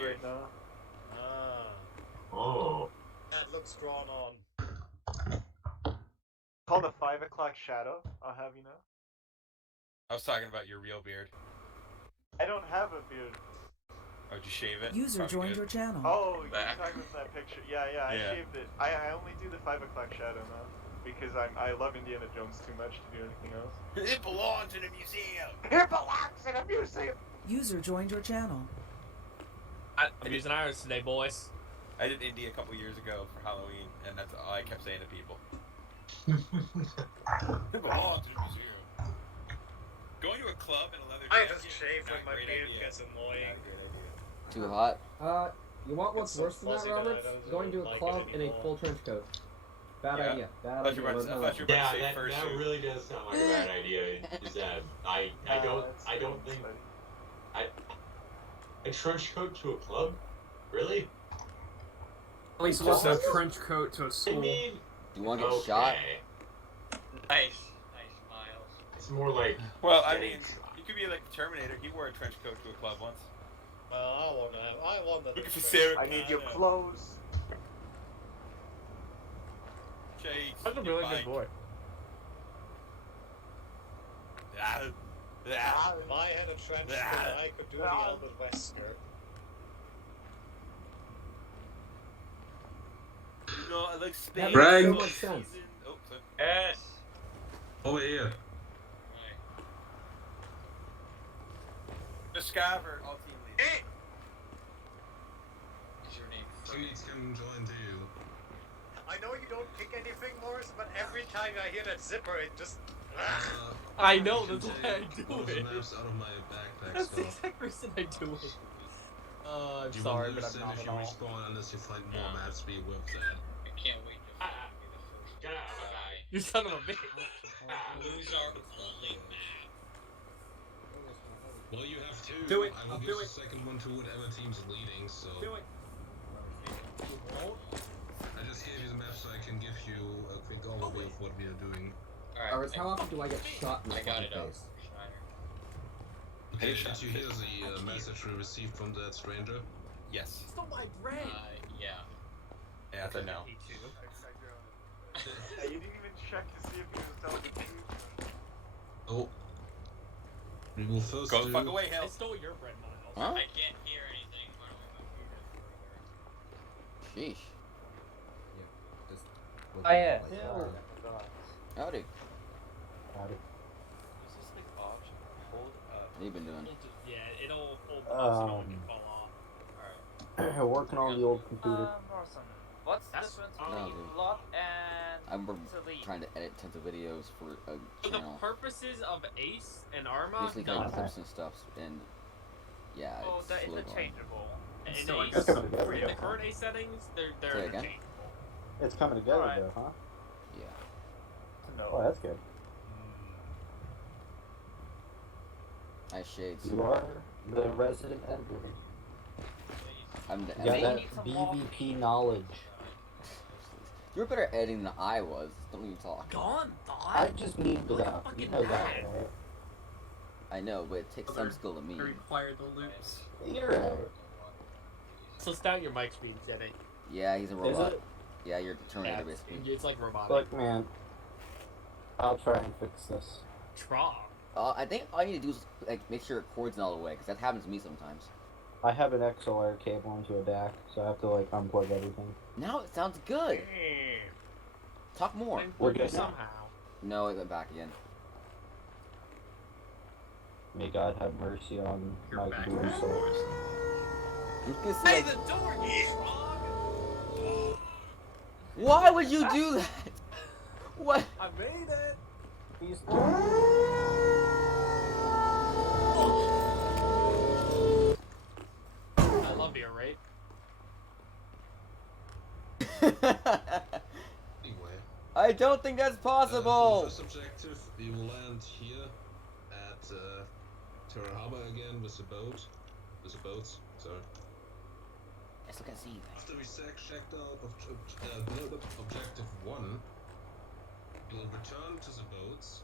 right now. Oh. That looks drawn on. Called a 5 o'clock shadow, I'll have you know. I was talking about your real beard. I don't have a beard. Oh, did you shave it? User Probably joined good. your channel. Oh, you're Back. talking about that picture. Yeah, I shaved it. I only do the 5 o'clock shadow now. Because I love Indiana Jones too much to do anything else. It belongs in a museum! It belongs in a museum! User joined your channel. I'm using irons today, boys. I did Indy a couple years ago for Halloween, and that's all I kept saying to people. It belongs in a museum. Going to a club in a leather I jacket. just shave when my beard gets annoying. Too hot? You want what's It's so worse than that, fuzzy that I Roberts? don't Going to a like it club in a anymore. full trench coat. Bad Yeah. idea. Bad I thought you were idea. about to- I thought you were about to say Yeah, first. that really does sound like a bad idea. Is that I don't think a trench coat to a club? Really? At least Just a a- trench coat to a I school. mean, You want to get shot? Nice, Miles. It's more like. Well, I mean, you could be like the Terminator. He wore a trench coat to a club once. Well, I want that. Looking for Sarah I need your clothes. Chase. That's a really good boy. Ah. If I had a trench coat, I could do the Albert West skirt. You know, I like space. That Brag. makes so much sense. Oh, sorry. Yes. Over here. Discover all team leaders. Hey! What's your name? Somebody's come join too. I know you don't kick anything, Morris, but every time I hear that zipper, it just. I know, that's why I do One of the it. maps out of my backpack That's the stuff. exact reason I do it. I'm You sorry, will but lose I'm them not if at you all. respawn unless you find more maps be with that. I can't wait to find me the first guy. You son of a bitch. Lose our only map. Well, you have two. Do it. I will I'll give do the it. second one to whatever team's leading, so. Do it. I just gave you the map so I can give you a quick overview of what we are doing. Alright, how often do I get shot in the I got fucking it up. face? Okay, Headshot. did you hear the message we received from that stranger? Yes. Stole my brain! Yeah. Yeah, that's a no. Hey, you didn't even check to see if he was telling the truth. Oh. We will first Go the do... fuck away, I Hell. stole your bread, Miles. Huh? I can't hear anything. Why don't we move it Sheesh. Oh, yeah. Howdy. Is this thing off? Hold up. What have you been doing? Yeah, it'll hold off so no one can fall off. Alright. Working on the old computer. Awesome. What's the difference No, between dude. lot and I'm delete? trying to edit tons of videos for a For the channel. purposes of Ace and Arma, Basically no. kind of clips and stuff, and yeah, Oh, it's they're slow going. interchangeable. In It's Ace, coming together, in the though. current Ace settings, they're Say again? interchangeable. It's coming together Alright. though, huh? Yeah. Oh, that's good. Nice shades. You are the resident editor. I'm the You got editor. that need some more. BVP knowledge. You're better at editing than I was. Don't even talk. Gone, I thought. just need Really that. You fucking know that, bad. right? I know, but it takes some skill to me. I require the loops. You're right. So down your mic speed, Jenny. Yeah, he's a Is robot. it? Yeah, you're the Terminator, basically. It's like robotic. Look, man. I'll try and fix this. Tron. I think all you need to do is like make sure it cords all the way, because that happens to me sometimes. I have an XLR cable into a DAC, so I have to like unplug everything. Now it sounds good. Talk more. We're good now. somehow. No, it went back again. May God have mercy on You're my back. computer soul. You can see, Hey, like, the door, you Tron! why would you do that? What? I made it. He's I love you, right? Anyway. I don't think that's For possible. the first objective, we will land here at Terra Harbor again with the boat. With the boats, sorry. Let's look at see. After we checked out objective 1, we'll return to the boats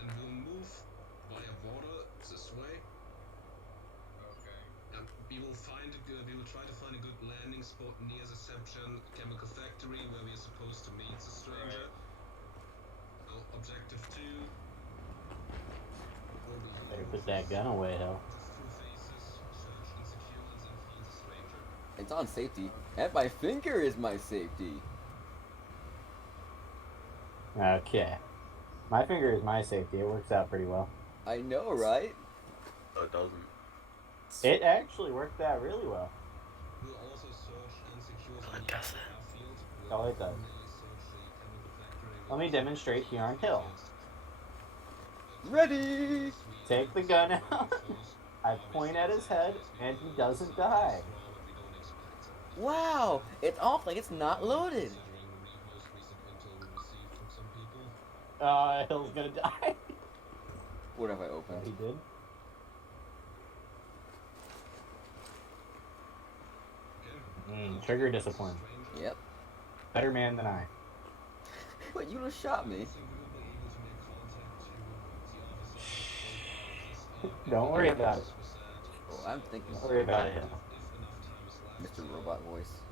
and we'll move via water this way. Okay. We will try to find a good landing spot near the Seption chemical factory where we are supposed to meet the stranger. Well, objective 2. Better put that gun away, though. It's on safety. And my finger is my safety. Okay. My finger is my safety. It works out pretty well. I know, right? No, it doesn't. It actually worked out really well. We'll also search and secure the does it? airfield. Oh, it does. Let me demonstrate here on kill. Ready? Take the gun out. I point at his head, and he doesn't die. Wow, it's off like it's not loaded. Hill's gonna die. What have I opened? He did. Trigger discipline. Yep. Better man than I. Wait, you just shot me. Don't worry about it. Oh, I'm thinking. Don't worry about it. Mr. Robot Voice.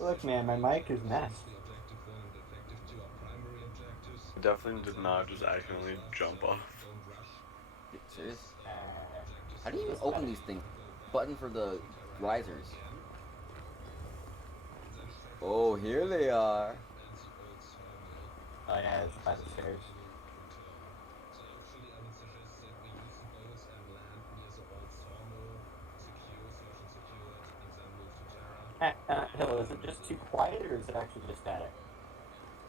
Look, man, my mic is messed. Definitely did not just accidentally jump off. Serious? How do you even open these things? Button for the risers. Oh, here they are. Oh yeah, it's by the stairs. Hill, is it just too quiet or is it actually just static?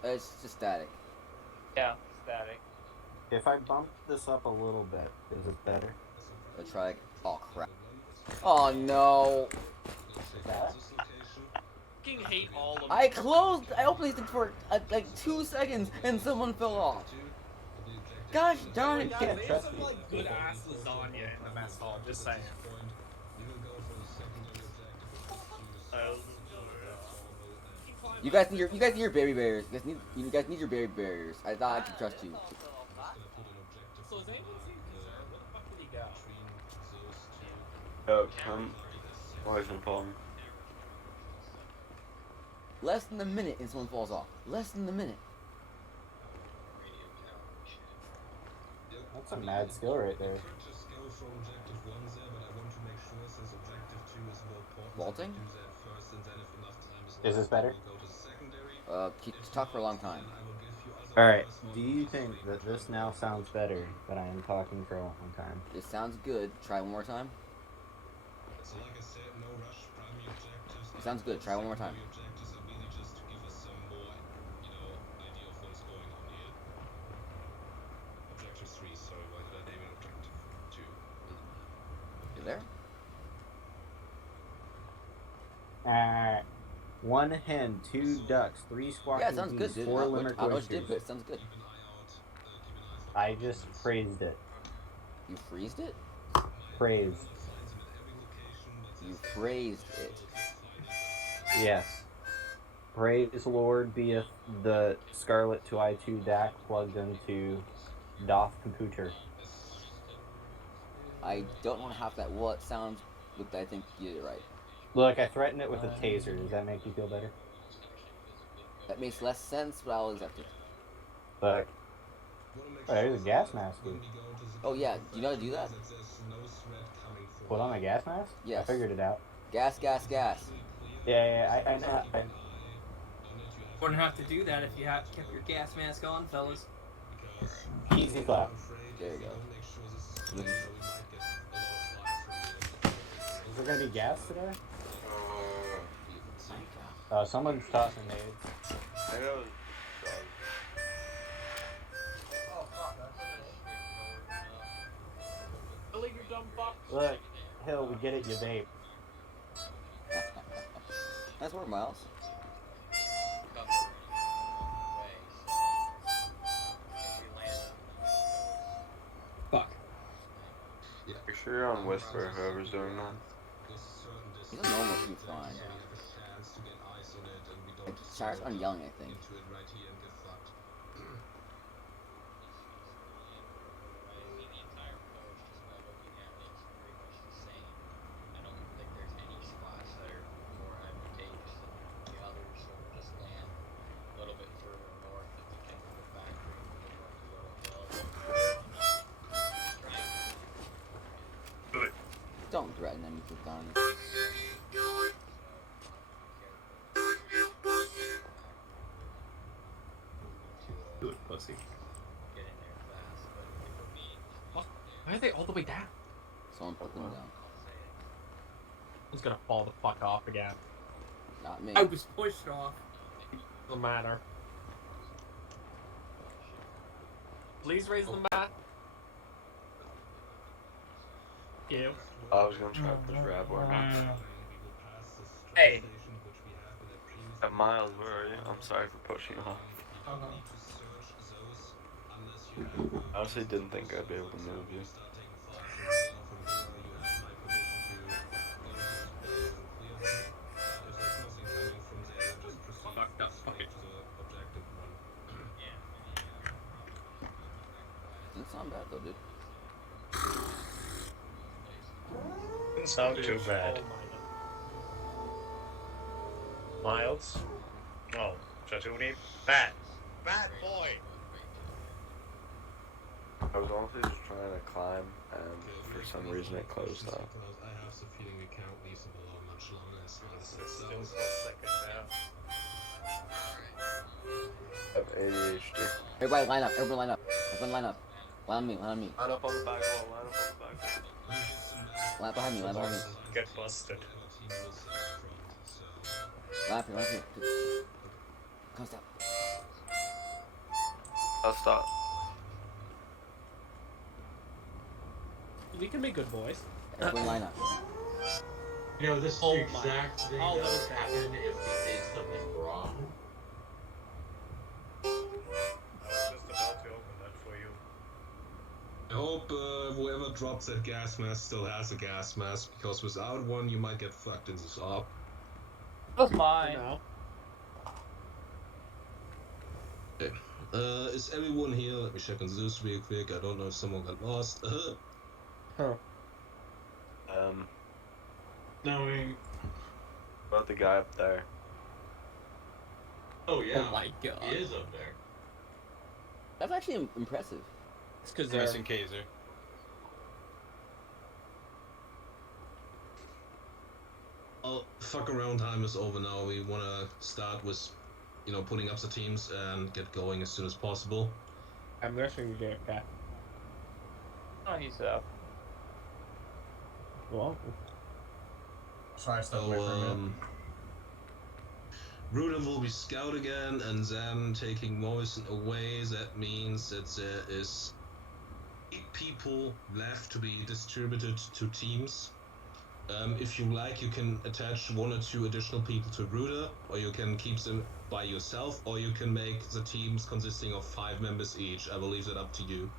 It's just static. Yeah, static. If I bump this up a little bit, is it better? Let's try. Oh crap. Oh no. Is that? Fucking hate all of I opened these things for like 2 seconds and someone fell off. Gosh darn it. Guys, can't they have trust some me. like good ass lasagna in the mess hall, just saying. You guys need your berry barriers. You guys need your berry barriers. I thought I could trust you. So is anyone seeing Pizarro? Where the fuck did he go? Oh, come. Why isn't falling? Less than a minute and someone falls off. Less than a minute. That's a mad skill right there. Vaulting? Is this better? Talk for a long time. Alright, do you think that this now sounds better that I am talking for a long time? It sounds good. Try one more time. It sounds good. Try one more time. You there? One hen, 2 ducks, 3 squawking Yeah, it sounds good, geese, dude. 4 I don't know limerick what you did, but oysters. it sounds good. I just praised it. You freezed it? Praised. You phrased it. Yes. Praise Lord beeth the Scarlet 2i2 DAC plugged into Doth Computer. I don't know half that well it sounds, but I think you did it right. Look, I threatened it with a taser. Does that make you feel better? That makes less sense, but I'll accept it. Look. Oh, there's a gas mask, dude. Oh yeah, do you know how to do that? Put on a gas mask? Yes. I figured it out. Gas, gas, gas. Yeah, I know. Wouldn't have to do that if you had kept your gas mask on, fellas. Easy clap. There you go. Is there gonna be gas today? Someone's tossing nades. I know. Billy, you dumb fuck. Look, Hill, we get it, you vape. Nice work, Miles. Fuck. Make sure you're on Whisper, whoever's doing that. He's a normal shoot fine. Like, Shires on yelling, I think. Don't threaten him with guns. Do it, pussy. Get in there fast, but if we're being... Why are they all the way down? Someone put them down. Who's gonna fall the fuck off again? Not me. I was pushed off. Doesn't matter. Please raise the mat. You. I was gonna try to push Radborn. Hey. Miles, where are you? I'm sorry for pushing you off. I honestly didn't think I'd be able to move you. Fucked up. Fuck it. Doesn't sound bad though, dude. Doesn't sound too bad. Miles? Oh, Chatuni? Bad. Bad boy. I was honestly just trying to climb, and for some reason it closed off. I have the feeling we can't leave them alone much longer. As long as It's still for a second now. I have ADHD. Everybody line up. Everyone line up. Everyone line up. Line on me. Line on me. Line up on the back wall, line up on the back wall. Line up behind me. Line up behind me. Get busted. Line up here. Line up here. Come stop. I'll stop. We can be good boys. Everyone line up. You know, this is Oh the my- exact thing oh, that that was would happen if we did something wrong. I was just about to open that for you. I hope whoever drops that gas mask still has a gas mask, because without one you might get fucked in the sob. That was mine. No. Okay. Is everyone here? Let me check on Zeus real quick. I don't know if someone got lost. Huh. No, we... About the guy up there. Oh yeah. Oh my god. He is up there. That's actually impressive. It's because they're... Missing Kaiser. Oh, fuck around time is over now. We wanna start with, you know, putting up the teams and get going as soon as possible. I'm rushing you, okay. Oh, he's up. Well, Sorry, I stepped So, away from Rudin will be scout again, and then taking Morrison away. That means that there is 8 people left to be distributed to teams. If you like, you can attach 1 or 2 additional people to Ruder, or you can keep them by yourself, or you can make the teams consisting of 5 members each. I will leave that up to you.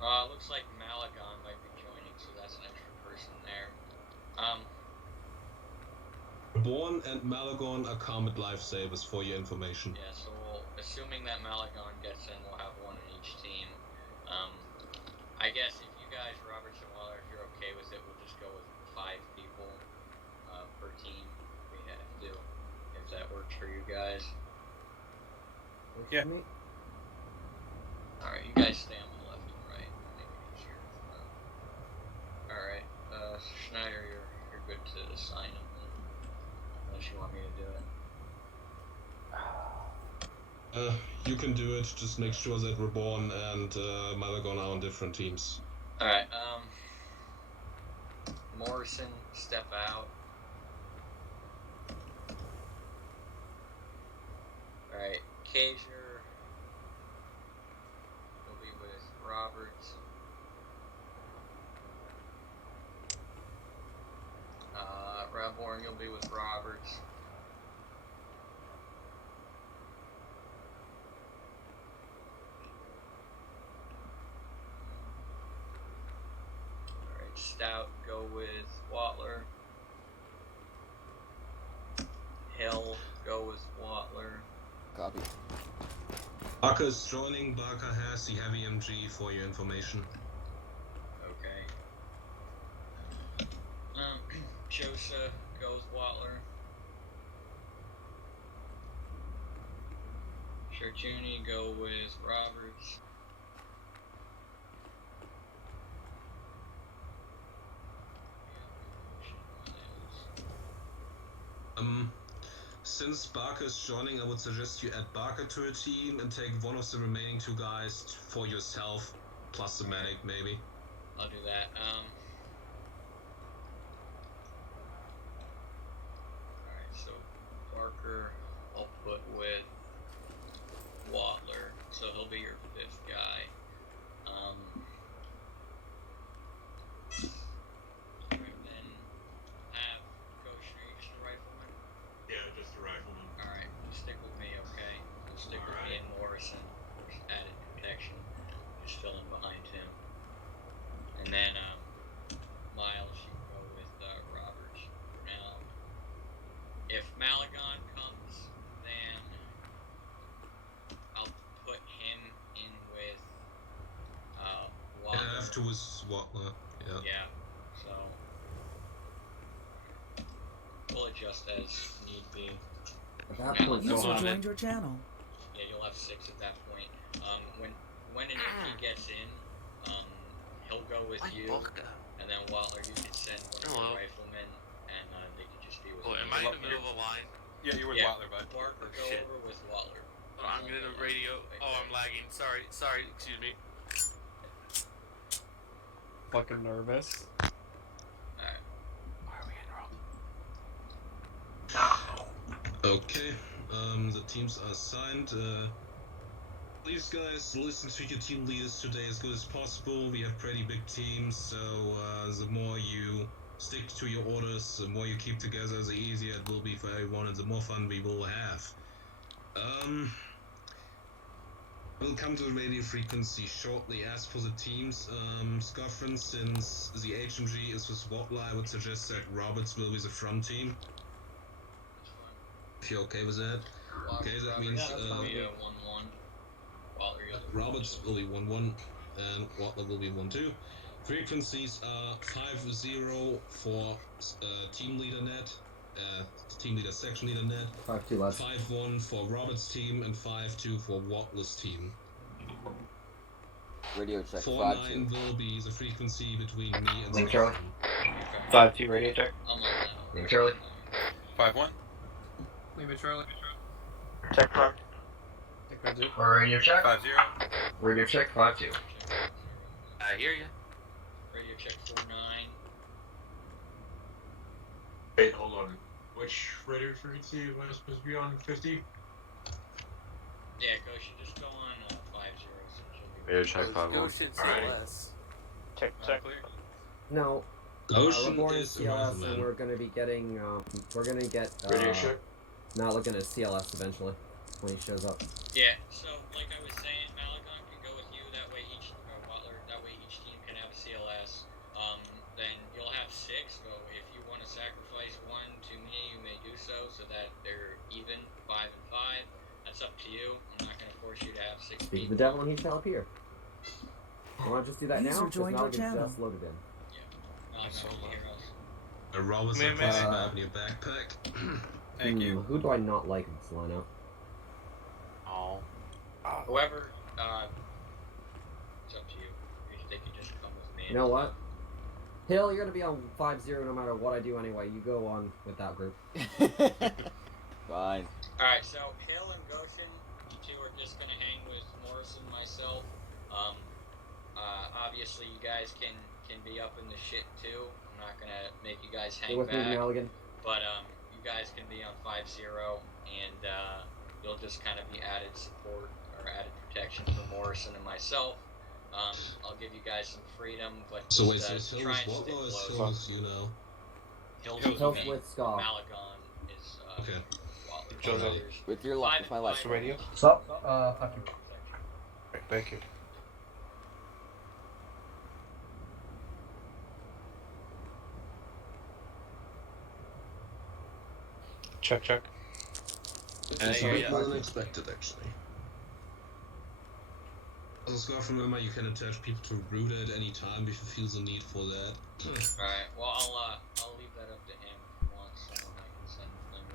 Looks like Malagon might be joining, so that's an extra person there. Born and Malagon are Comet lifesavers for your information. Yeah, so assuming that Malagon gets in, we'll have 1 in each team. I guess if you guys, Roberts and Weller, if you're okay with it, we'll just go with 5 people per team if we have to, if that works for you guys. Yeah. Alright, you guys stay on the left and right. Make it easier. Alright, Schneider, you're good to sign them then, unless you want me to do it. You can do it, just make sure that Reborn and Malagon are on different teams. Alright, Morrison, step out. Alright, Kazier will be with Roberts. Reborn, you'll be with Roberts. Alright, Stout, go with Watler. Hill, go with Watler. Copy. Barker's joining. Barker has the heavy MG for your information. Okay. Josa goes Watler. Sharjuni go with Roberts. Since Barker is joining, I would suggest you add Barker to a team and take one of the remaining 2 guys for yourself, plus the medic, maybe. I'll do that. Alright, so Barker, I'll put with Watler, so he'll be your 5th guy. And then have Coach, are you just a rifleman? Yeah, just a rifleman. Alright, stick with me, okay? You'll stick with me and Morrison for added protection. Just fill in behind him. And then, Miles, you go with, Roberts for now. If Malagon comes, then I'll put him in with, Watler. And afterwards, Watler, yeah. Yeah, so we'll adjust as need be. At that point, user joined your channel. Yeah, you'll have 6 at that point. When and if he gets in, he'll go with you, and then Watler, you can send one of your riflemen, and they can just be with you. Am I in the middle of a line? Yeah, you're with Watler, bud. Barker, go over with Watler. Oh, I'm getting a radio. Oh, I'm lagging. Sorry, excuse me. Fucking nervous. Alright. Why are we in wrong? Okay, the teams are assigned. Please, guys, listen to your team leaders today as good as possible. We have pretty big teams, so the more you stick to your orders, the more you keep together, the easier it will be for everyone, and the more fun we will have. We'll come to the radio frequency shortly. As for the teams, Scoffin, since the HMG is with Watler, I would suggest that Roberts will be the front team. If you're okay with that. Okay, that means 1-1. Roberts will be 1-1 and Watler will be 1-2. Frequencies are 5-0 for team leader net, team leader section leader net. 5-2 less. 5-1 for Roberts' team and 5-2 for Watler's team. Radio check. 4-9 will be the frequency between me and Link Scoffin. Charlie. 5-2 radio check. Link Charlie. 5-1. Leave it, Charlie. Check 5. Or radio check. 5-0. Radio check 5-2. I hear you. Radio check 4-9. Wait, hold on. Which radio frequency am I supposed to be on? 50? Yeah, Coach, you just go on 5-0. Radio check 5-1. Goshen CLS. Check. No. Ocean we're born in is the CLS, rifleman. and we're gonna be getting. We're gonna get. Radio check. Not looking at CLS eventually when he shows up. Yeah, so like I was saying, Malagon can go with you. That way each Watler. That way each team can have a CLS. Then you'll have 6. So if you want to sacrifice one to me, you may do so that they're even 5 and 5. That's up to you. I'm not gonna force you to have 6 Speak of people. the devil, and he shall appear. You want to just do that User now? Because joined your Malagan's channel. just loaded in. Malagon, heroes. Roberts are placing that in your backpack. Thank you. Who do I not like in this lineup? Oh. Whoever, it's up to you. They can just come with me. You know what? Hill, you're gonna be on 5-0 no matter what I do anyway. You go on with that group. Fine. Alright, so Hill and Goshen, you two are just gonna hang with Morris and myself. Obviously you guys can be up in the shit too. I'm not gonna make you guys hang Stay with me, back. Maligan. But you guys can be on 5-0 and you'll just kind of be added support or added protection for Morrison and myself. I'll give you guys some freedom, but So wait, just, so Hill try is and what stick or is close. Hill is you now? Hill's with Scott. Malagon is Okay. Watler. Joseph. With your luck, with my life. Radio. Sup? Thank you. Check. This is a bit more than expected, actually. As a Scoff, remember you can attach people to root at any time if you feel the need for that. Alright, well I'll leave that up to him if he wants someone I can send them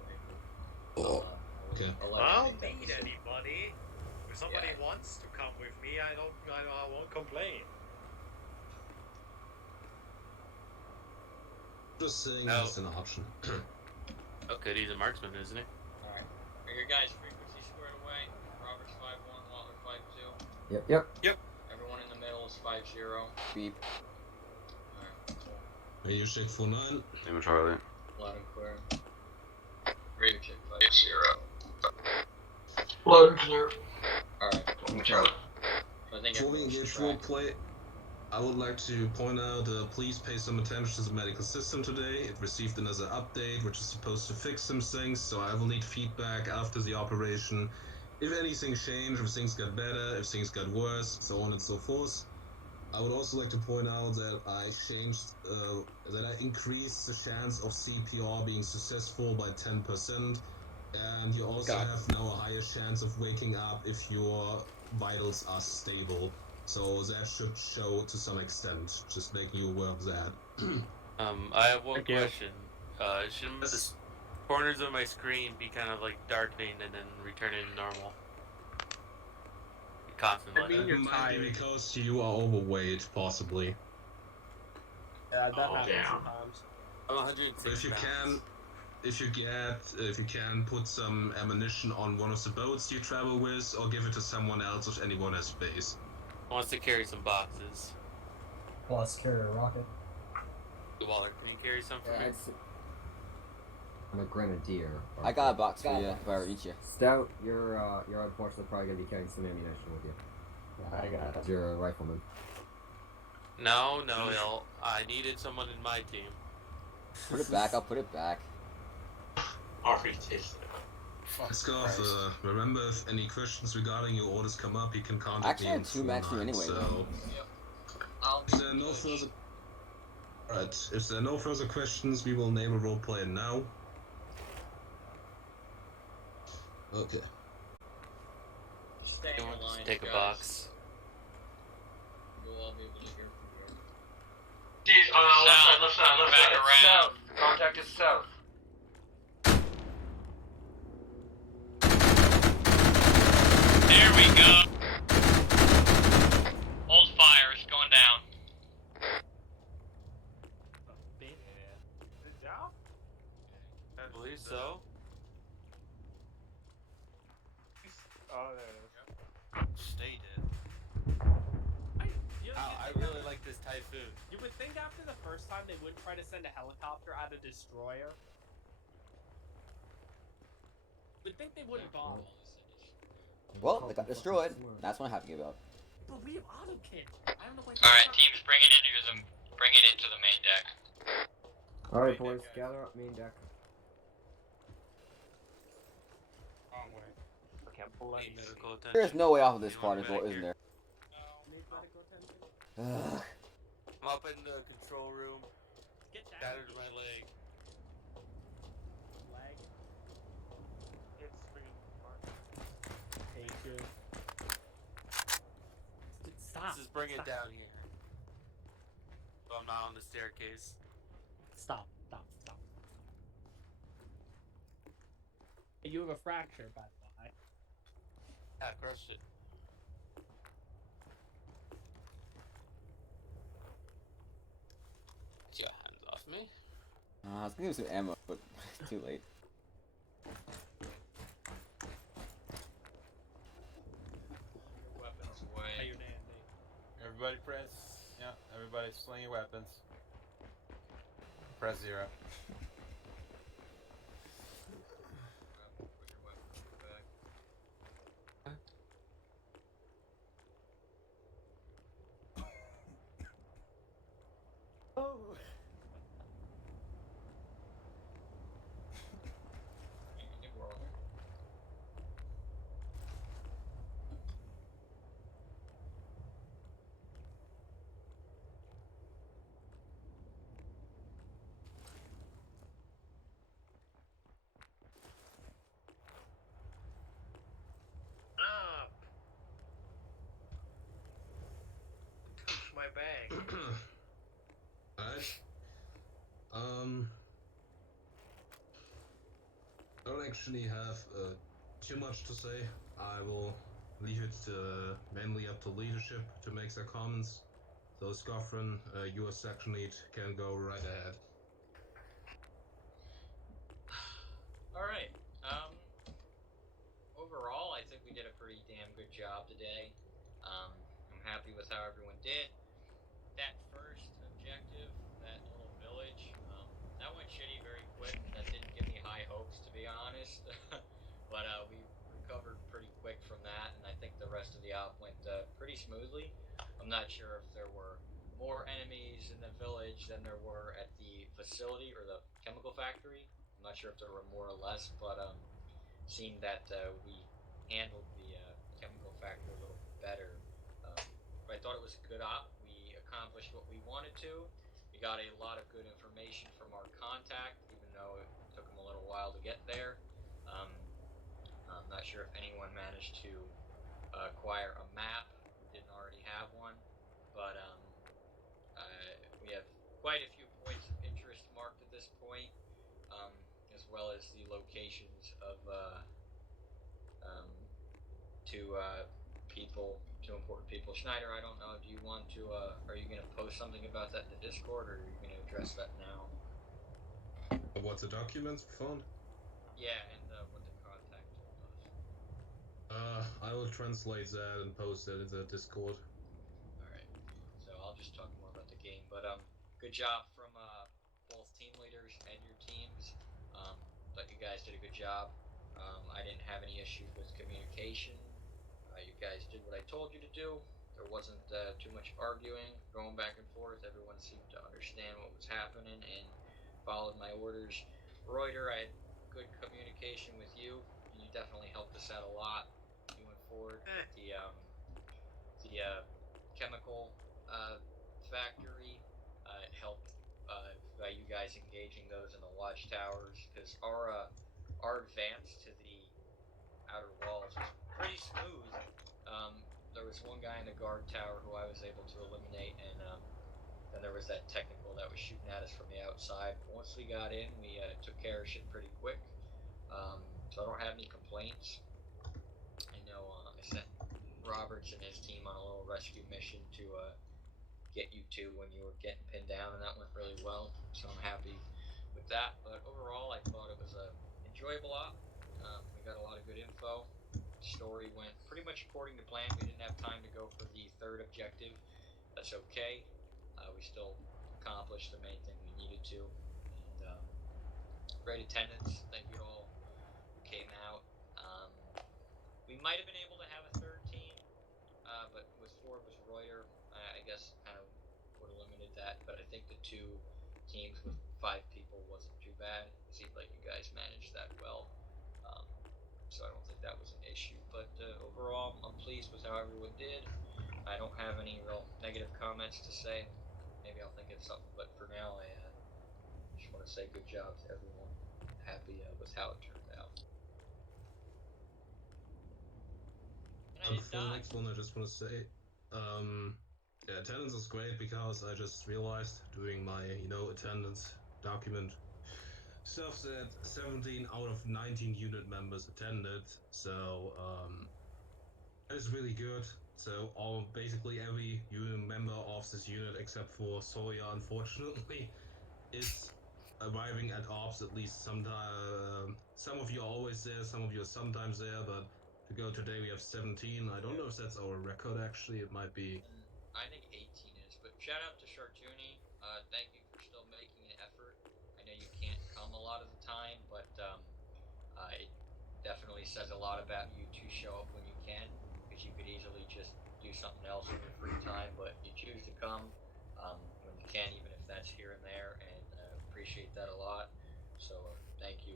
Oh, okay. I don't need anybody. If somebody wants to come with me, I won't complain. Just saying No. that's an option. Okay, he's a marksman, isn't he? Alright. Are your guys' frequency squared away? Robert's 5-1, Waller 5-2. Yep. Everyone in the middle is 5-0. Beep. Alright, cool. Radio check 49. Name Charlie. Loud and clear. Radio check 5-0. Loud and clear. Alright. Charlie. I think Before we everyone's engage tracked. roleplay, I would like to point out, please pay some attention to the medical system today. It received another update, which is supposed to fix some things, so I will need feedback after the operation. If anything changed, if things got better, if things got worse, so on and so forth. I would also like to point out that I increased the chance of CPR being successful by 10%, and you also have now a higher chance of waking up if your vitals are stable. So that should show to some extent, just making you aware of that. I have one question. Shouldn't the corners of my screen be kind of like darkening and then returning to normal? Constantly. It might be because you are overweight, possibly. Yeah, that happens damn. sometimes. I'm 106 But if you can put some ammunition on one of the boats you travel with, or give it to someone else if anyone has space. Wants to carry some boxes. Plus, carry a rocket. Waller, can you carry some for me? I'm a grenadier. I got a box for you if I ever eat you. Stout, you're unfortunately probably gonna be carrying some ammunition with you. I got it. You're a rifleman. No, Hill. I needed someone in my team. Put it back, I'll put it back. Already tasted it. Scarf, remember if any questions regarding your orders come up, you can contact Actually, me I in had two max for you anyway. So, if there are no further... Alright, if there are no further questions, we will name a roleplayer now. Okay. Stay in Just line, take a guys. box. We'll all be able to hear from you. Jeez, left side. South. Contact is south. There we go. Hold fire, it's going down. I believe so. Oh, there it is. Stay dead. I really like this typhoon. You would think after the first time they wouldn't try to send a helicopter at a destroyer. You'd think they wouldn't bother. Well, they got destroyed. That's what I'm happy about. But we have auto kit. I don't know why. Alright, teams, bring it into the main deck. Alright, boys, gather up main deck. Medical attention. There's no way off of this particle, isn't there? Ugh. I'm up in the control room. Shattered my leg. It's freaking fun. I hate you. Stop. Let's just bring it Stop. down here. So I'm not on the staircase. Stop. You have a fracture, by the way. Yeah, crushed it. Get your hands off me. I was gonna give some ammo, but it's too late. Weapons away. Everybody press. Yeah, everybody sling your weapons. Press 0. Put your weapons in the bag. Oh. I think we're all here. Up. Touch my bag. Alright. I don't actually have too much to say. I will leave it mainly up to leadership to make their comments. So, Scoffrin, you as section lead can go right ahead. pretty smoothly. I'm not sure if there were more enemies in the village than there were at the facility or the chemical factory. I'm not sure if there were more or less, but seemed that we handled the chemical factory a little better. But I thought it was a good op. We accomplished what we wanted to. We got a lot of good information from our contact, even though it took him a little while to get there. I'm not sure if anyone managed to acquire a map. We didn't already have one, but we have quite a few points of interest marked at this point, as well as the locations of two important people. Schneider, I don't know, do you want to, are you going to post something about that in the Discord, or are you going to address that now? What the documents found? Yeah, and what the contact told us. I will translate that and post that in the Discord. Alright, so I'll just talk more about the game, but good job from both team leaders and your teams. But you guys did a good job. I didn't have any issues with communication. You guys did what I told you to do. There wasn't too much arguing, going back and forth. Everyone seemed to understand what was happening and followed my orders. Reuter, I had good communication with you. You definitely helped us out a lot moving forward. The chemical factory helped by you guys engaging those in the watchtowers, because our advance to the outer walls was pretty smooth. There was one guy in the guard tower who I was able to eliminate, and then there was that technical that was shooting at us from the outside. Once we got in, we took care of shit pretty quick. So I don't have any complaints. I know I sent Roberts and his team on a little rescue mission to get you two when you were getting pinned down, and that went really well. So I'm happy with that. But overall, I thought it was a enjoyable op. We got a lot of good info. Story went pretty much according to plan. We didn't have time to go for the third objective. That's okay. We still accomplished the main thing we needed to. And great attendance. Thank you to all who came out. We might have been able to have a third team, but with Ford, with Reuter, I guess kind of would have limited that. But I think the two teams with 5 people wasn't too bad. It seemed like you guys managed that well. So I don't think that was an issue. But overall, I'm pleased with how everyone did. I don't have any real negative comments to say. Maybe I'll think of something, but for now, I just want to say good job to everyone. Happy with how it turned out. For the next one, I just want to say, yeah, attendance is great, because I just realized doing my, attendance document stuff that 17 out of 19 unit members attended, so it's really good. So basically every unit member of this unit, except for Sawyer, unfortunately, is arriving at ops at least sometime. Some of you are always there, some of you are sometimes there, but to go today we have 17. I don't know if that's our record, actually. It might be. I think 18 is, but shout out to Chartuni. Thank you for still making an effort. I know you can't come a lot of the time, but it definitely says a lot about you to show up when you can, because you could easily just do something else in your free time, but you choose to come when you can, even if that's here and there, and appreciate that a lot. So thank you.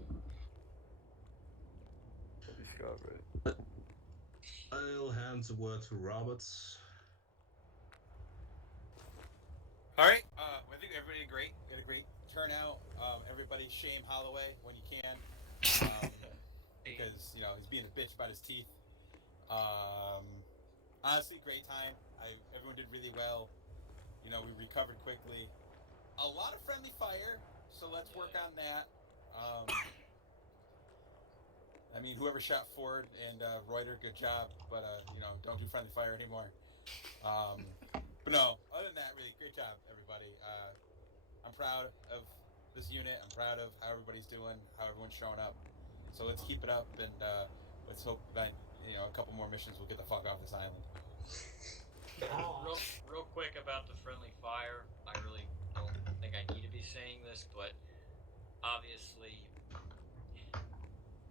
I'll hand the word to Roberts. All right. I think everybody did great. You had a great turnout. Everybody shame Holloway when you can, because he's being a bitch about his teeth. Honestly, great time. Everyone did really well. We recovered quickly. A lot of friendly fire, so let's work on that. I mean, whoever shot Ford and Reuter, good job, but don't do friendly fire anymore. But no, other than that, really great job, everybody. I'm proud of this unit. I'm proud of how everybody's doing, how everyone's showing up. So let's keep it up, and let's hope that a couple more missions will get the fuck off this island. Real quick about the friendly fire. I really don't think I need to be saying this, but obviously,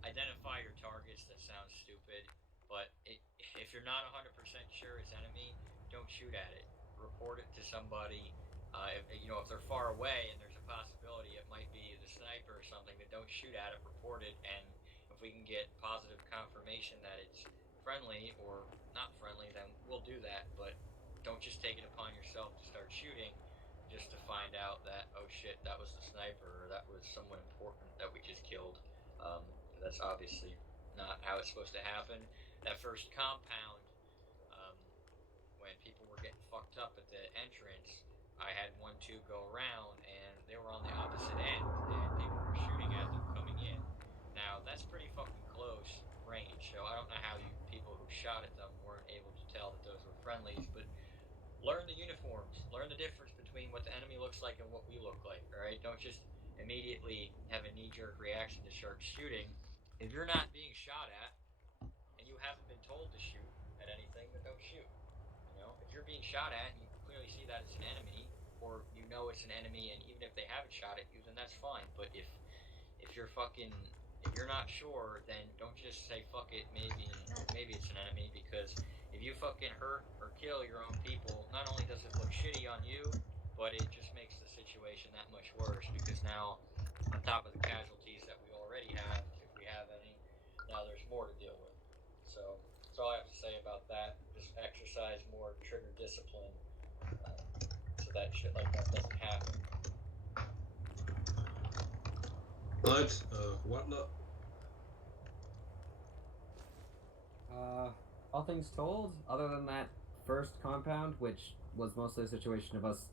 identify your targets. That sounds stupid, but if you're not 100% sure it's enemy, don't shoot at it. Report it to somebody. If they're far away and there's a possibility it might be the sniper or something, then don't shoot at it. Report it, and if we can get positive confirmation that it's friendly or not friendly, then we'll do that. But don't just take it upon yourself to start shooting just to find out that, oh shit, that was the sniper or that was someone important that we just killed. That's obviously not how it's supposed to happen. That first compound, when people were getting fucked up at the entrance, I had 1-2 go around and they were on the opposite end and people were shooting at them coming in. Now that's pretty fucking close range, so I don't know how you people who shot at them weren't able to tell that those were friendlies, but learn the uniforms, learn the difference between what the enemy looks like and what we look like, alright? Don't just immediately have a knee-jerk reaction to start shooting. If you're not being shot at and you haven't been told to shoot at anything, then don't shoot. If you're being shot at and you clearly see that it's an enemy, or you know it's an enemy, and even if they haven't shot at you, then that's fine. But if you're not sure, then don't just say fuck it, maybe it's an enemy, because if you fucking hurt or kill your own people, not only does it look shitty on you, but it just makes the situation that much worse, because now, on top of the casualties that we already have, if we have any, now there's more to deal with. So that's all I have to say about that. Just exercise more trigger discipline, so that shit like that doesn't happen. Right, what not? All things told, other than that first compound, which was mostly a situation of us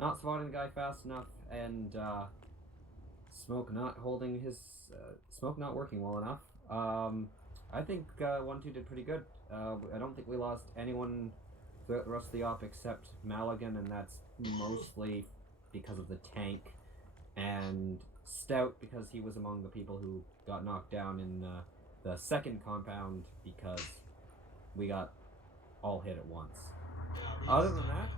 not spotting the guy fast enough and Smoke not holding his Smoke not working well enough. I think 1-2 did pretty good. I don't think we lost anyone throughout the rest of the op except Maligan, and that's mostly because of the tank, and Stout because he was among the people who got knocked down in the second compound because we got all hit at once. Other than that,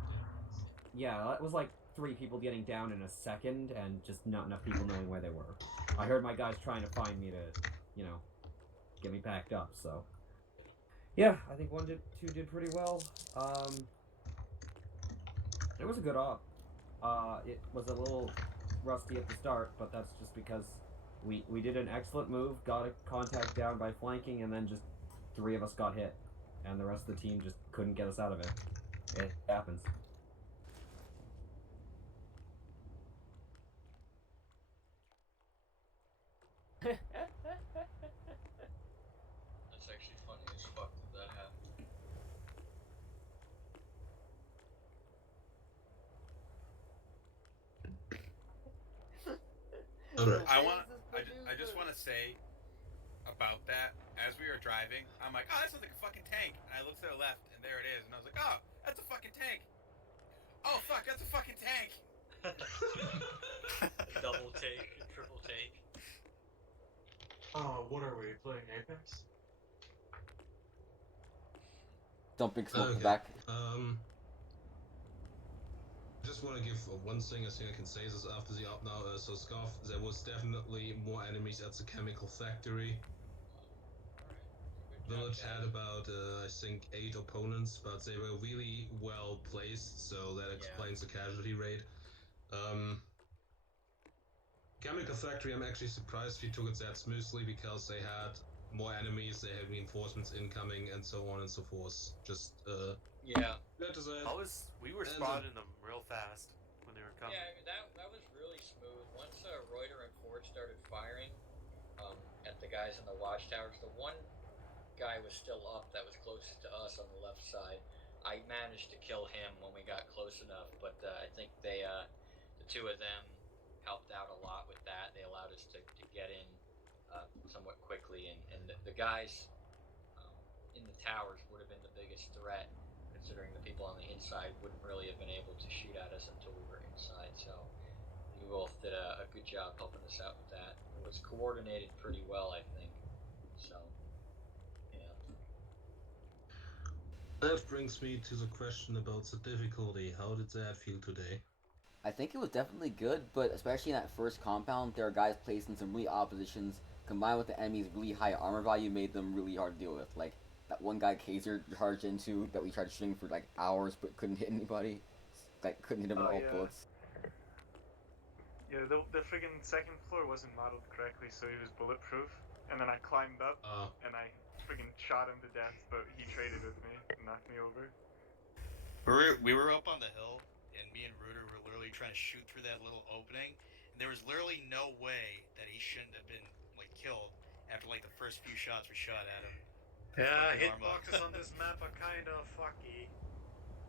yeah, that was like 3 people getting down in a second and just not enough people knowing where they were. I heard my guys trying to find me to, get me backed up, so. Yeah, I think 1-2 did pretty well. It was a good op. It was a little rusty at the start, but that's just because we did an excellent move, got a contact down by flanking, and then just 3 of us got hit. And the rest of the team just couldn't get us out of it. It happens. That's actually funny as fuck that that happened. I just want to say about that, as we were driving, I'm like, oh, that sounds like a fucking tank. And I looked to the left, and there it is. And I was like, oh, that's a fucking tank. Oh, fuck, that's a fucking tank. Double take, triple take. Oh, what are we playing, Apex? Dumping Smoke Okay. back. Just want to give one thing. I think I can say this after the up now. So Scarf, there was definitely more enemies at the chemical factory. Village had about I think 8 opponents, but they were really well placed, so that explains the casualty rate. Chemical factory, I'm actually surprised we took it that smoothly because they had more enemies, they had reinforcements incoming, and so on and so forth. Just yeah. We were spotting them real fast when they were coming. Yeah, I mean, that was really smooth. Once Reuter and Ford started firing at the guys in the watchtowers, the one guy was still up that was closest to us on the left side. I managed to kill him when we got close enough, but I think they, the 2 of them helped out a lot with that. They allowed us to get in somewhat quickly, and the guys in the towers would have been the biggest threat, considering the people on the inside wouldn't really have been able to shoot at us until we were inside. So you both did a good job helping us out with that. It was coordinated pretty well, I think. So, yeah. That brings me to the question about the difficulty. How did that feel today? I think it was definitely good, but especially in that first compound, there are guys placed in some really odd positions, combined with the enemy's really high armor value, made them really hard to deal with. Like, that one guy Kaiser charged into that we tried shooting for like hours but couldn't hit anybody. Like couldn't hit him with all bullets. Yeah, the friggin' second floor wasn't modeled correctly, so he was bulletproof. And then I climbed up and I friggin' shot him to death, but he traded with me and knocked me over. We were up on the hill, and me and Rooter were literally trying to shoot through that little opening, and there was literally no way that he shouldn't have been like killed after like the first few shots we shot at him. Yeah, hitboxes on this map are kind of fucky.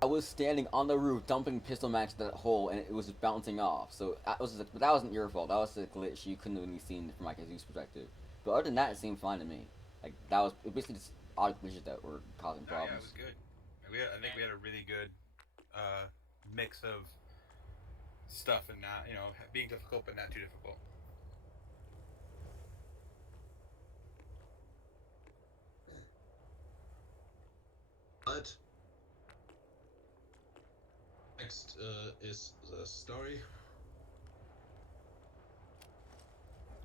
I was standing on the roof dumping pistol mags to that hole and it was just bouncing off. So that wasn't your fault. That was a glitch. You couldn't have really seen from like a Zeus perspective. But other than that, it seemed fine to me. Like that was basically just odd glitches that were causing problems. Yeah, it was good. I think we had a really good mix of stuff and not, being difficult but not too difficult. But next is the story.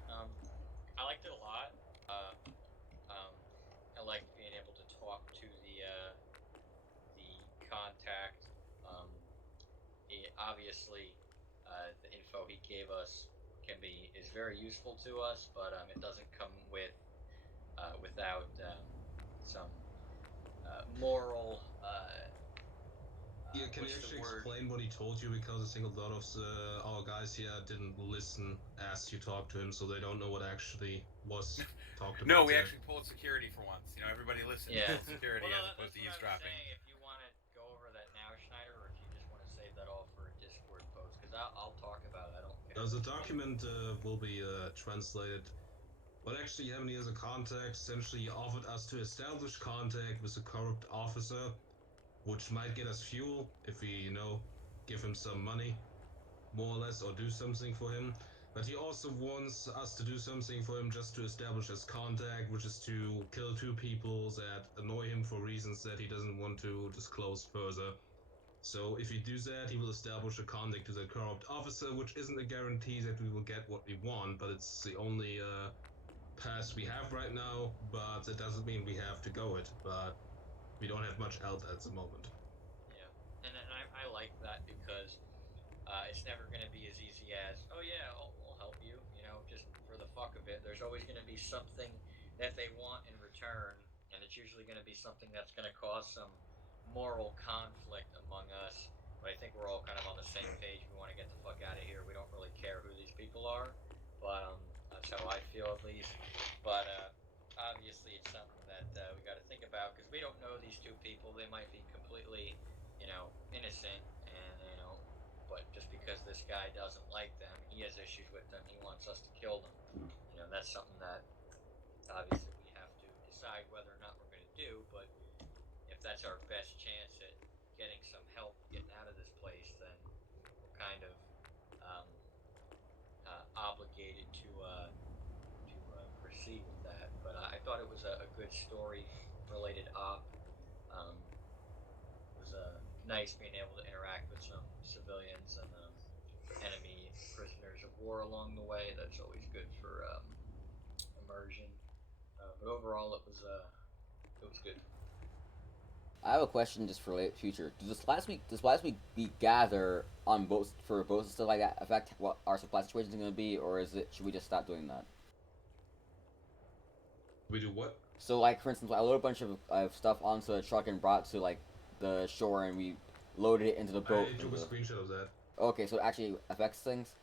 I liked it a lot. I liked being able to talk to the contact. Obviously, the info he gave us is very useful to us, but it doesn't come without some moral. Yeah, can you actually explain what he told you? Because I think a lot of our guys here didn't listen as you talked to him, so they don't know what actually was talked about. No, we actually pulled security for once. Everybody listened to security as opposed to eavesdropping. If you want to go over that now, Schneider, or if you just want to save that all for a Discord post, because I'll talk about it. I don't care. The document will be translated. What actually happened as a contact, essentially he offered us to establish contact with a corrupt officer, which might get us fuel if we, give him some money, more or less, or do something for him. But he also wants us to do something for him just to establish his contact, which is to kill 2 people that annoy him for reasons that he doesn't want to disclose further. So if we do that, he will establish a contact to the corrupt officer, which isn't a guarantee that we will get what we want, but it's the only path we have right now, but it doesn't mean we have to go it, but we don't have much else at the moment. Yeah, and I like that because it's never going to be as easy as, oh yeah, I'll help you, just for the fuck of it. There's always going to be something that they want in return, and it's usually going to be something that's going to cause some moral conflict among us, but I think we're all kind of on the same page. We want to get the fuck out of here. We don't really care who these people are, but that's how I feel at least. But obviously it's something that we got to think about because we don't know these 2 people. They might be completely, innocent, and but just because this guy doesn't like them, he has issues with them. He wants us to kill them. That's something that obviously we have to decide whether or not we're going to do. But if that's our best chance at getting some help getting out of this place, then we're kind of obligated to proceed with that. But I thought it was a good story-related op. It was nice being able to interact with some civilians and enemy prisoners of war along the way. That's always good for immersion. But overall, it was good. I have a question just for late future. Does last week we gather on boats for boats and stuff like that affect what our supply situation is going to be, or should we just stop doing that? We do what? So like for instance, I loaded a bunch of stuff onto a truck and brought to like the shore, and we loaded it into the boat. I took a screenshot of that. Okay, so it actually affects things.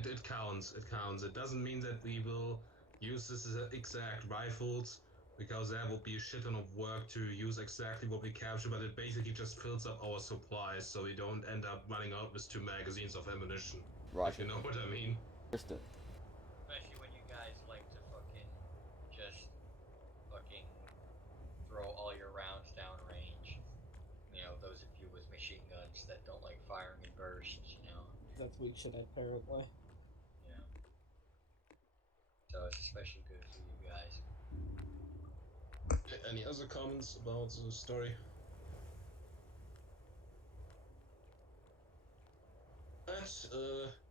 It counts. It counts. It doesn't mean that we will use this as exact rifles, because that would be a shit ton of work to use exactly what we capture, but it basically just fills up our supplies so we don't end up running out with 2 magazines of ammunition. Right. If you know what I mean. Understood. Especially when you guys like to fucking throw all your rounds downrange. Those of you with machine guns that don't like firing in bursts, That's weak shit, apparently. Yeah. So it's especially good for you guys. Any other comments about the story? Next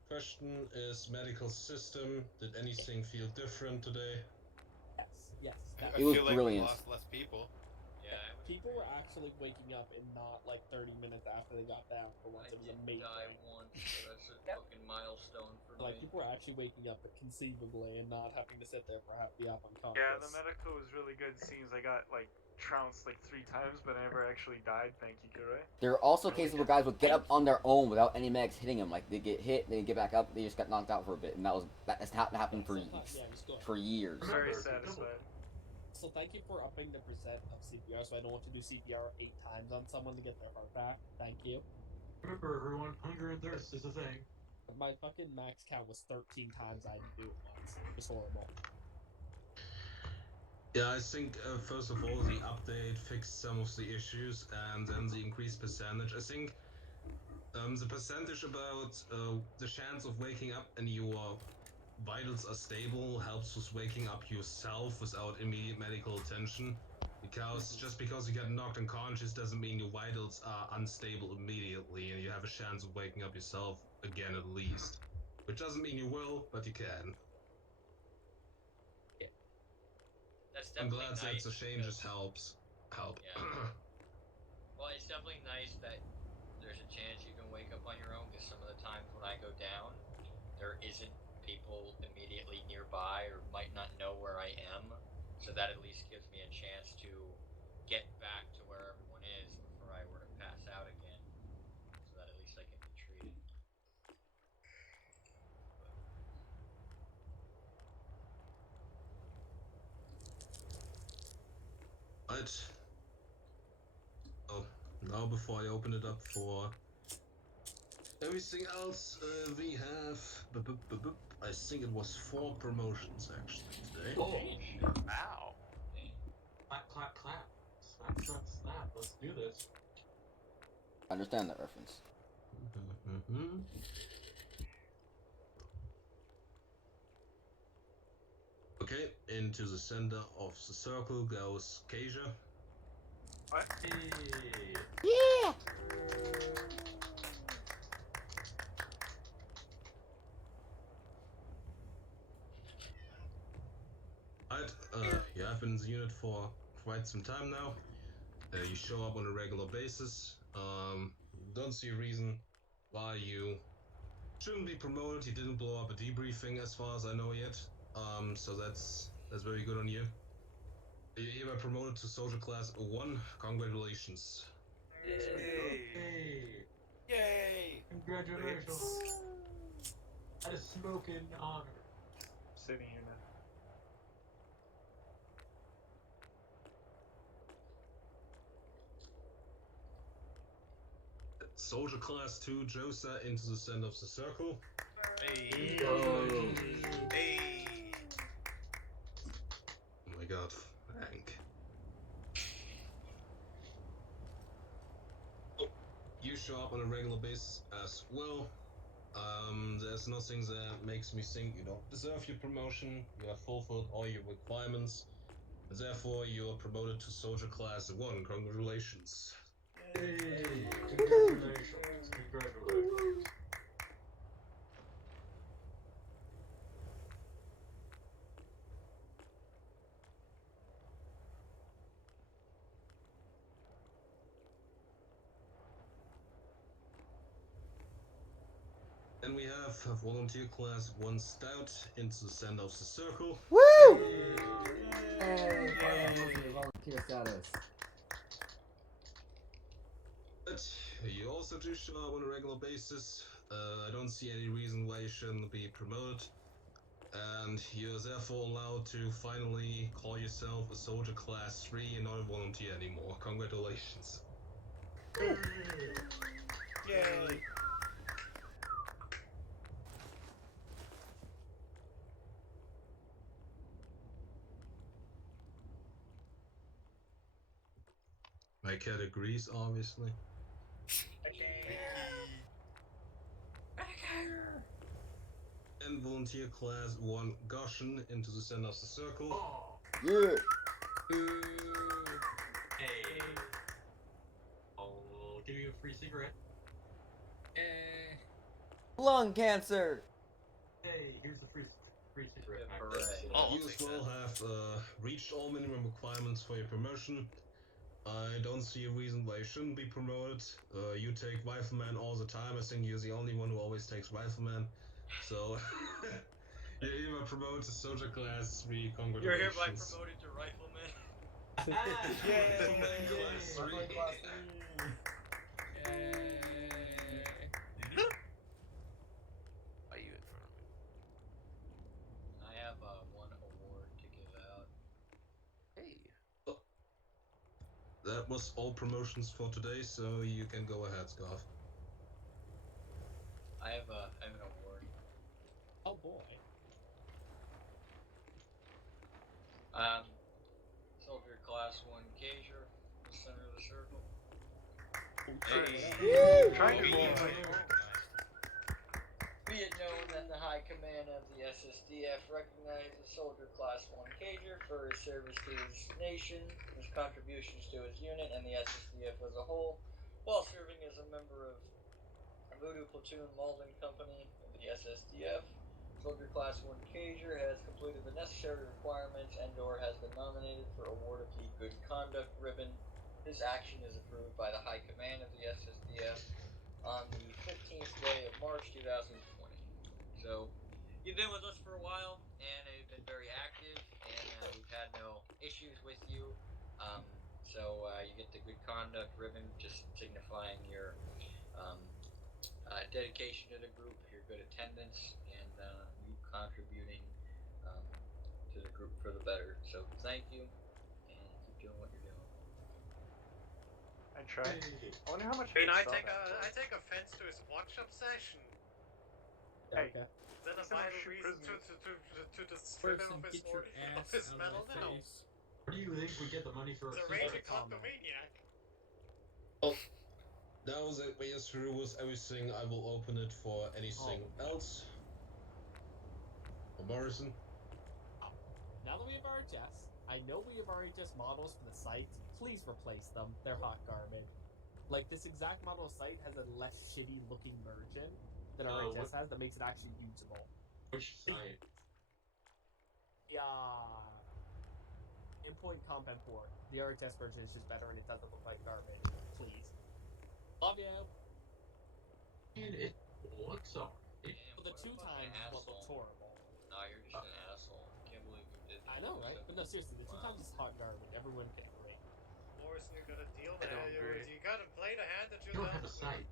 question is medical system. Did anything feel different today? Yes. Yes. I It was feel like brilliant. we lost less people. Yeah, it was People were actually waking up in not like 30 minutes after they got down for once. I It was didn't amazing. die once, so that's a fucking milestone for Like me. people were actually waking up conceivably and not having to sit there for half the up unconscious. Yeah, the medical was really good. Seems I got like trounced like 3 times, but I never actually died. Thank you, Kurai. There are also cases where guys would get up on their own without any medics hitting them. Like they get hit, they get back up, they just got knocked out for a bit, and that's happened for years. Very satisfied. So thank you for upping the percent of CPR, so I don't want to do CPR 8 times on someone to get their heart back. Thank you. Remember, everyone, hunger and thirst is a thing. My fucking max count was 13 times I had to do it once. It was horrible. Yeah, I think first of all the update fixed some of the issues, and then the increased percentage. I think the percentage about the chance of waking up and your vitals are stable helps with waking up yourself without immediate medical attention. Because just because you get knocked unconscious doesn't mean your vitals are unstable immediately, and you have a chance of waking up yourself again at least. Which doesn't mean you will, but you can. That's I'm definitely glad nice. that the changes help. Yeah. Well, it's definitely nice that there's a chance you can wake up on your own, because some of the times when I go down, there isn't people immediately nearby or might not know where I am, so that at least gives me a chance to get back to where everyone is before I were to pass out again, so that at least I can be treated. Right. Oh, now before I open it up for everything else, we have. I think it was 4 promotions actually today. Oh, wow. Clap, clap, clap. Slap, slap, slap. Let's do this. I understand that reference. Okay, into the center of the circle goes Kasia. What? Yeah! Right, you have been in the unit for quite some time now. You show up on a regular basis. Don't see a reason why you shouldn't be promoted. You didn't blow up a debriefing as far as I know yet. So that's very good on you. You were promoted to Soldier Class 1. Congratulations. Yay! Yay! Congratulations. That is smoking honor. Sitting here now. Soldier Class 2, Josa into the center of the circle. Hey! Hey! Oh my god, Hank. You show up on a regular basis as well. There's nothing that makes me think you don't deserve your promotion. You have fulfilled all your requirements. Therefore, you are promoted to Soldier Class 1. Congratulations. Hey! Congratulations. Congratulations. Then we have Volunteer Class 1 Stout into the center of the circle. Woo! Volunteer status. But you also do show up on a regular basis. I don't see any reason why you shouldn't be promoted. And you're therefore allowed to finally call yourself a Soldier Class 3 and not a volunteer anymore. Congratulations. Yay! My cat agrees, obviously. And Volunteer Class 1 Goshen into the center of the circle. Yeah! Hey. I'll give you a free cigarette. Lung cancer! Hey, here's the free. You as well have reached all minimum requirements for your promotion. I don't see a reason why you shouldn't be promoted. You take Rifleman all the time. I think you're the only one who always takes Rifleman. So, you're hereby promoted to Soldier Class 3. Congratulations. You're hereby promoted to Rifleman. Yay! Class 3. Are you in front of me? I have one award to give out. Hey. That was all promotions for today, so you can go ahead, Scarf. I have an award. Oh boy. Soldier Class 1 Cager, the center of the circle. Be it known that the High Command of the SSDF recognizes Soldier Class 1 Cager for his service to his nation, his contributions to his unit, and the SSDF as a whole, while serving as a member of Voodoo Platoon Malden Company of the SSDF. Soldier Class 1 Cager has completed the necessary requirements and/or has been nominated for award of the Good Conduct Ribbon. His action is approved by the High Command of the SSDF on the 15th day of March 2020. So, you've been with us for a while, and you've been very active, and we've had no issues with you. So you get the Good Conduct Ribbon, just signifying your dedication to the group, your good attendance, and you contributing to the group for the better. So thank you, and keep doing what you're doing. I tried. I wonder how much. I mean, I saw take that, I take offense to his workshop session. Hey, Okay. Is that a Someone vital shoot reason to strip him Person, of get your ass his out medal of my now? face. Where do you think we get the money for He's a raging kleptomaniac. Oh, now that we are through with everything, I will open it for anything else. Morrison? Now that we have RHS, I know we have RHS models for the sites. Please replace them. They're hot garbage. Like, this exact model site has a less shitty looking version that RHS has that makes it actually usable. Which site? Yeah. Endpoint Comp M4. The RHS version is just better and it doesn't look like garbage. Please. Love you. And it looks alright. But the 2 times is what looks horrible. No, you're just an asshole. Can't believe you did that. I know, right? But no, seriously, the 2 times is hot garbage. Everyone can agree. Morrison, you gotta deal I don't there. agree. You gotta play the hand that You you're don't have a dealt. site.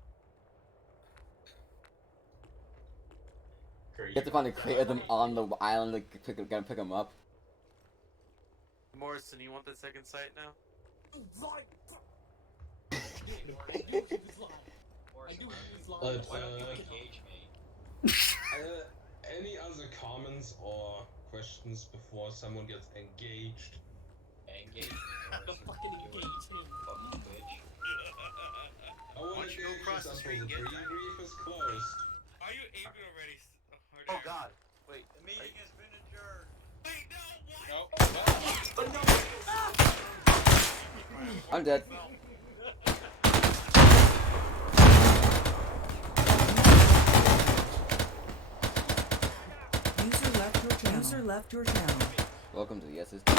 You have to find a crate of them on the island to pick them up. Morrison, you want the second site now? Morrison, why don't you engage me? Any other comments or questions before someone gets engaged? Engage me, Morrison. Fucking engage him. Fucking bitch. I want to go across the street and get that. Brief is closed. Are you able already? Oh God! Wait. The meeting has been adjourned. Wait, no, what? I'm dead. User left your channel. Welcome to the SSD.